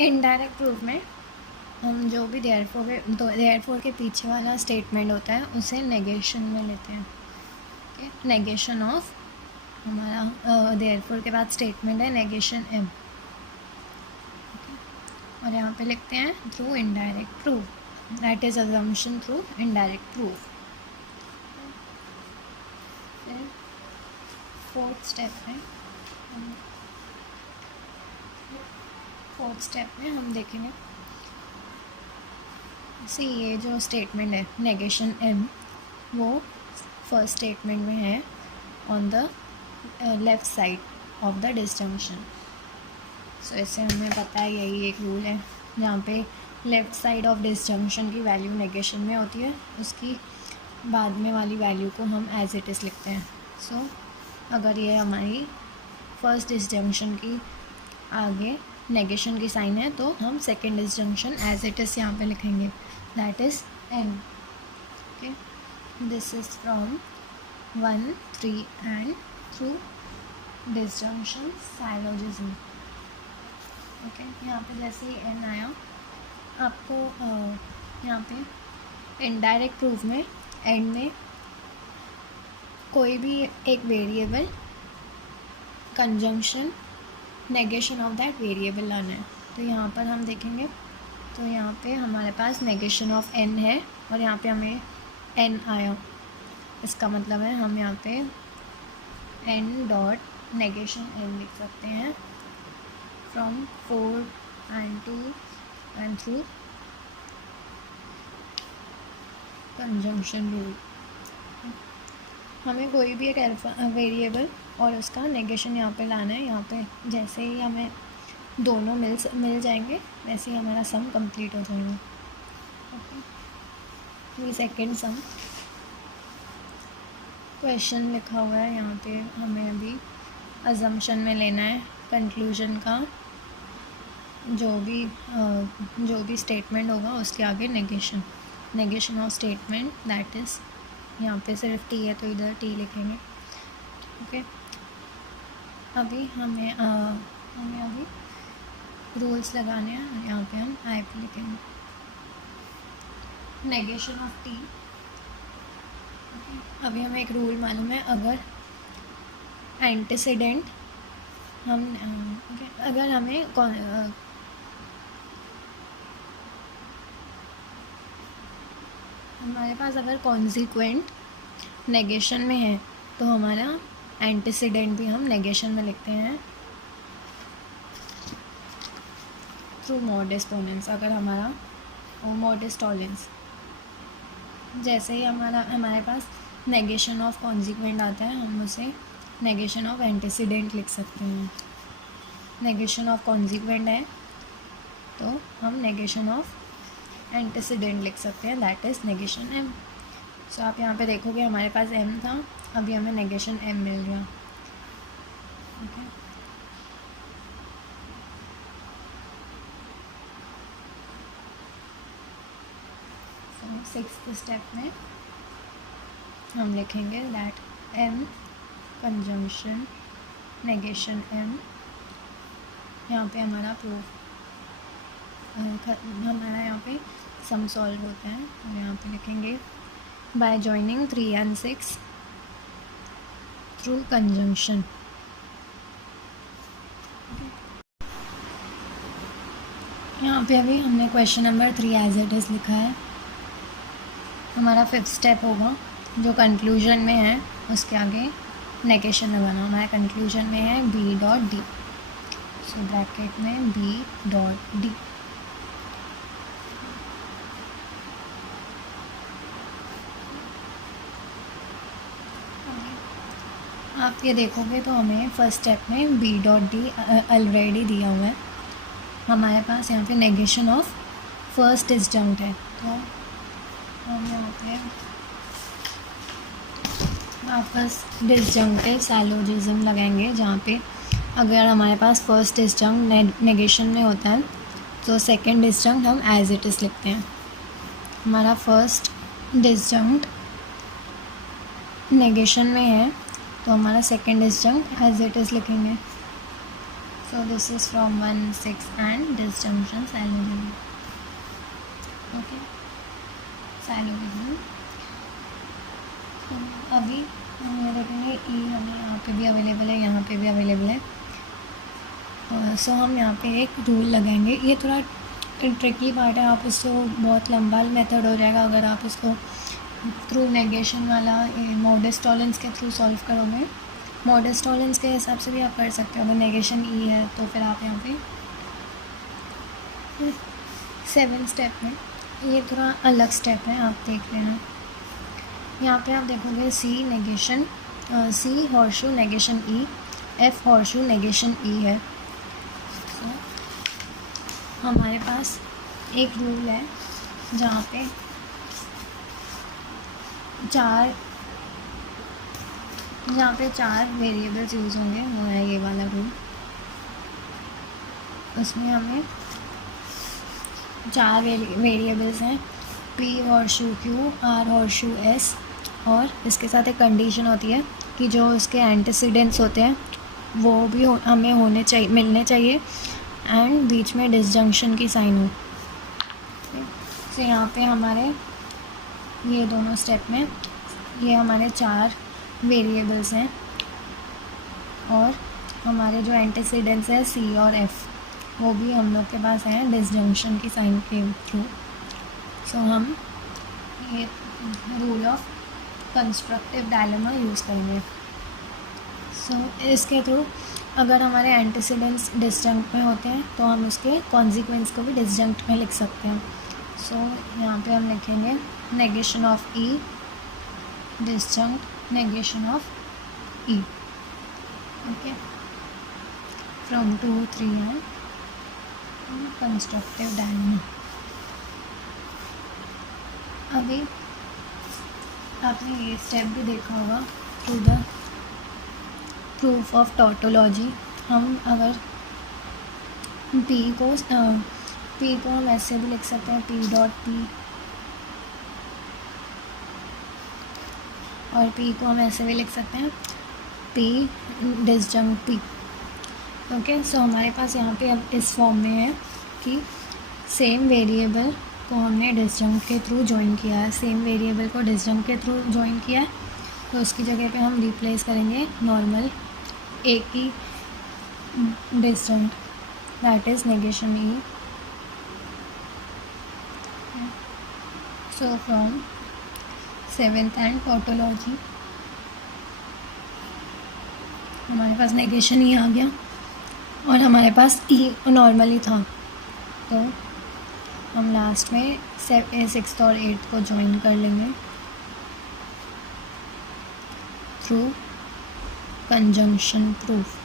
Indirect proof में हम जो भी देयरफॉर के पीछे वाला स्टेटमेंट होता है उसे नेगेशन में लेते हैं। ओके, नेगेशन ऑफ हमारा देयरफॉर के बाद स्टेटमेंट है नेगेशन एम। और यहाँ पे लिखते हैं through indirect proof, that is assumption through indirect proof. फिर फोर्थ स्टेप में हम देखेंगे सी ये जो स्टेटमेंट है नेगेशन एम वो फर्स्ट स्टेटमेंट में है on the left side of the disjunction. So इससे हमें पता है यही एक रूल है, जहाँ पे लेफ़्ट साइड ऑफ डिसजंक्शन की वैल्यू नेगेशन में होती है, उसकी बाद में वाली वैल्यू को हम एज इट इज़ लिखते हैं। सो अगर ये हमारी फर्स्ट डिसजंक्शन की आगे नेगेशन की साइन है तो हम second disjunction as it is यहाँ पे लिखेंगे, that is n. Okay, this is from 1, 3 and through disjunction syllogism. Okay, यहाँ पे जैसे ही एन आया आपको यहाँ पे इनडायरेक्ट प्रूफ में एंड में कोई भी एक variable conjunction negation of that variable लाना है। तो यहाँ पर हम देखेंगे तो यहाँ पे हमारे पास नेगेशन ऑफ एन है और यहाँ पे हमें एन आया, इसका मतलब है हम यहाँ पे एन डॉट नेगेशन एन लिख सकते हैं from 4 and 2 and through conjunction rule. हमें कोई भी एक वेरिएबल और उसका नेगेशन यहाँ पे लाना है। यहाँ पे जैसे ही हमें दोनों मिल जाएंगे वैसे ही हमारा सम कंप्लीट हो जाएगा। ओके, ये सेकेंड सम क्वेश्चन लिखा हुआ है यहाँ पे, हमें अभी अजम्पशन में लेना है कंक्लूजन का जो भी स्टेटमेंट होगा उसके आगे negation of statement, that is यहाँ पे सिर्फ टी है तो इधर टी लिखेंगे। ओके, अभी हमें अभी रूल्स लगाने हैं, यहाँ पे हम आई पे लिखेंगे नेगेशन ऑफ टी। अभी हमें एक रूल मालूम है, अगर एंटीसीडेंट अगर हमें हमारे पास अगर कॉन्सिक्वेंट नेगेशन में है तो हमारा एंटीसीडेंट भी हम नेगेशन में लिखते हैं थ्रू मॉड एक्सपोनेंट्स। अगर हमारा मॉड टॉलेंस जैसे ही हमारे पास नेगेशन ऑफ कॉन्सिक्वेंट आता है हम उसे नेगेशन ऑफ एंटीसीडेंट लिख सकते हैं। नेगेशन ऑफ कॉन्सिक्वेंट है तो हम नेगेशन ऑफ एंटीसीडेंट लिख सकते हैं, दैट इज़ नेगेशन एम। सो आप यहाँ पे देखोगे हमारे पास एम था, अभी हमें नेगेशन एम मिल गया। ओके, सो सिक्स्थ स्टेप में हम लिखेंगे that M conjunction negation M. यहाँ पे हमारा प्रूफ हमारा यहाँ पे सम सॉल्व होता है और यहाँ पे लिखेंगे by joining 3 and 6 through conjunction. यहाँ पे अभी हमने question number 3 as it is लिखा है। हमारा फिफ्थ स्टेप होगा जो कंक्लूजन में है उसके आगे नेगेशन लगाना। हमारा कंक्लूजन में है B dot D, so bracket में बी डॉट डी। आप ये देखोगे तो हमें फर्स्ट स्टेप में बी डॉट डी ऑलरेडी दिया हुआ है। हमारे पास यहाँ पे नेगेशन ऑफ फर्स्ट डिसजंक्ट है तो हम यहाँ पे वापस डिसजंक्टिव साइलोजिज्म लगाएंगे, जहाँ पे अगर हमारे पास फर्स्ट डिसजंक्ट नेगेशन में होता है तो सेकंड डिसजंक्ट हम एज इट इज़ लिखते हैं। हमारा फर्स्ट डिसजंक्ट नेगेशन में है तो हमारा सेकेंड डिसजंक्ट एज इट इज़ लिखेंगे। सो So this is from 1, 6 and disjunctions syllogism. Okay, syllogism. तो अभी हम ये देखेंगे ई हमें यहाँ पे भी अवेलेबल है, यहाँ पे भी अवेलेबल है। सो हम यहाँ पे एक रूल लगाएंगे। ये थोड़ा ट्रिकी पार्ट है, आप इसको बहुत लंबा मेथड हो जाएगा अगर आप इसको थ्रू नेगेशन वाला मॉडस टॉलेंस के थ्रू सॉल्व करोगे। मॉडस टॉलेंस के हिसाब से भी आप कर सकते हो। अगर नेगेशन ई है तो फिर आप यहाँ पे 7 स्टेप में, ये थोड़ा अलग स्टेप है, आप देख लेना। यहाँ पे आप देखोगे सी नेगेशन, सी हॉर्शू नेगेशन ई, एफ हॉर्शू नेगेशन ई है। तो हमारे पास एक रूल है जहाँ पे 4 वेरिएबल्स यूज़ होंगे, वो है ये वाला रूल। उसमें हमें 4 वेरिएबल्स हैं, P horseshoe Q, R horseshoe S, और इसके साथ एक कंडीशन होती है कि जो उसके एंटीसीडेंट्स होते हैं वो भी हमें मिलने चाहिए एंड बीच में डिसजंक्शन की साइन हो। तो यहाँ पे हमारे ये दोनों स्टेप में ये हमारे 4 वेरिएबल्स हैं और हमारे जो एंटीसीडेंट्स है सी और एफ वो भी हम लोग के पास हैं डिसजंक्शन की साइन के थ्रू। सो हम ये rule of constructive dilemma use करेंगे। सो इसके थ्रू अगर हमारे एंटीसीडेंट्स डिसजंक्ट में होते हैं तो हम उसके कॉन्सिक्वेंस को भी डिसजंक्ट में लिख सकते हैं। सो यहाँ पे हम लिखेंगे negation of e, disjunct negation of e. Okay, from 2, 3 and constructive dilemma. अभी आपने ये स्टेप भी देखा होगा through the proof of tautology. हम अगर पी को हम ऐसे भी लिख सकते हैं पी डॉट पी, और पी को हम ऐसे भी लिख सकते हैं पी डिसजंक्ट पी। ओके, सो हमारे पास यहाँ पे अब इस फॉर्म में है कि सेम वेरिएबल को हमने डिसजंक्ट के थ्रू ज्वाइन किया है, सेम वेरिएबल को डिसजंक्ट के थ्रू ज्वाइन किया है, तो उसकी जगह पे हम रिप्लेस करेंगे नॉर्मल ए की disjunct, that is negation e. So from 7th and tautology हमारे पास नेगेशन ई आ गया और हमारे पास ई नॉर्मली था, तो हम लास्ट में 6th और 8th को ज्वाइन कर लेंगे थ्रू कंजंक्शन प्रूफ।